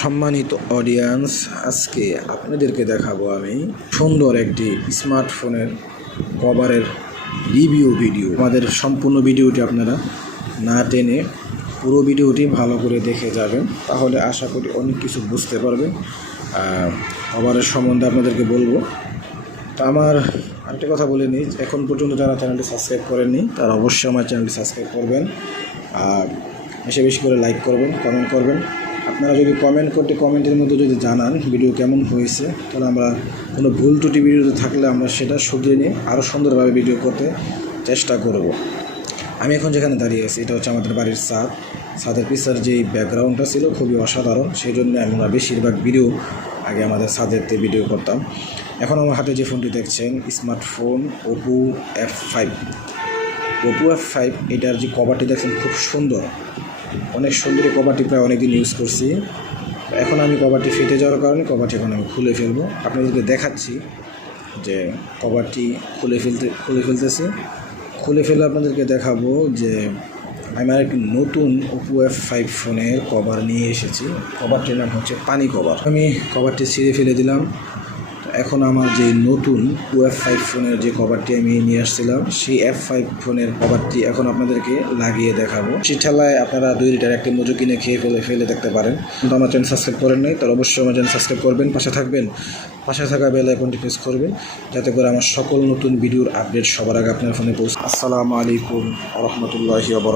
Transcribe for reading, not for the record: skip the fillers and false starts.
সম্মানিত অডিয়েন্স, আজকে আপনাদেরকে দেখাবো আমি সুন্দর একটি স্মার্টফোনের কভারের রিভিউ ভিডিও। আমাদের সম্পূর্ণ ভিডিওটি আপনারা না টেনে পুরো ভিডিওটি ভালো করে দেখে যাবেন, তাহলে আশা করি অনেক কিছু বুঝতে পারবেন। কভারের সম্বন্ধে আপনাদেরকে বলবো। তো আমার আরেকটা কথা বলে নিই, এখন পর্যন্ত যারা চ্যানেলটি সাবস্ক্রাইব করেননি তারা অবশ্যই আমার চ্যানেলটি সাবস্ক্রাইব করবেন, আর বেশি বেশি করে লাইক করবেন, কমেন্ট করবেন। আপনারা যদি কমেন্টের মধ্যে যদি জানান ভিডিও কেমন হয়েছে, তাহলে আমরা কোনো ভুল ত্রুটি ভিডিওতে থাকলে আমরা সেটা শুধরিয়ে নিয়ে আরও সুন্দরভাবে ভিডিও করতে চেষ্টা করব। আমি এখন যেখানে দাঁড়িয়ে আছি এটা হচ্ছে আমাদের বাড়ির ছাদের পিছার যেই ব্যাকগ্রাউন্ডটা ছিল খুবই অসাধারণ, সেই জন্য আমরা বেশিরভাগ ভিডিও আগে আমাদের ছাদেরতে ভিডিও করতাম। এখন আমার হাতে যে ফোনটি দেখছেন স্মার্টফোন ওপো F5 এটার যে কভারটি দেখছেন খুব সুন্দর, অনেক সুন্দর এই কভারটি, প্রায় অনেকদিন ইউজ করছি। এখন আমি কভারটি ফেটে যাওয়ার কারণে কভারটি এখন আমি খুলে ফেলবো। আপনাদেরকে দেখাচ্ছি যে কভারটি খুলে ফেলতেছি। খুলে ফেলে আপনাদেরকে দেখাবো যে আমি আরেকটি নতুন ওপো F5 ফোনের কভার নিয়ে এসেছি। কভারটির নাম হচ্ছে পানি কভার। আমি কভারটি ছিঁড়ে ফেলে দিলাম। এখন আমার যে নতুন F5 ফোনের যে কভারটি আমি নিয়ে আসছিলাম, সেই F5 ফোনের কভারটি এখন আপনাদেরকে লাগিয়ে দেখাবো। সেই ঠেলায় আপনারা 2 লিটার একটি মজু কিনে খেয়ে ফেলে দেখতে পারেন। কিন্তু আমার চ্যানেল সাবস্ক্রাইব করেন নাই, তাহলে অবশ্যই আমার চ্যানেল সাবস্ক্রাইব করবেন, পাশে থাকবেন, পাশে থাকা বেল আইকনটি প্রেস করবেন, যাতে করে আমার সকল নতুন ভিডিওর আপডেট সবার আগে আপনার ফোনে পৌঁছে। আসসালামু আলাইকুম ওয়া রাহমাতুল্লাহি ওয়া বারাকাতুহু।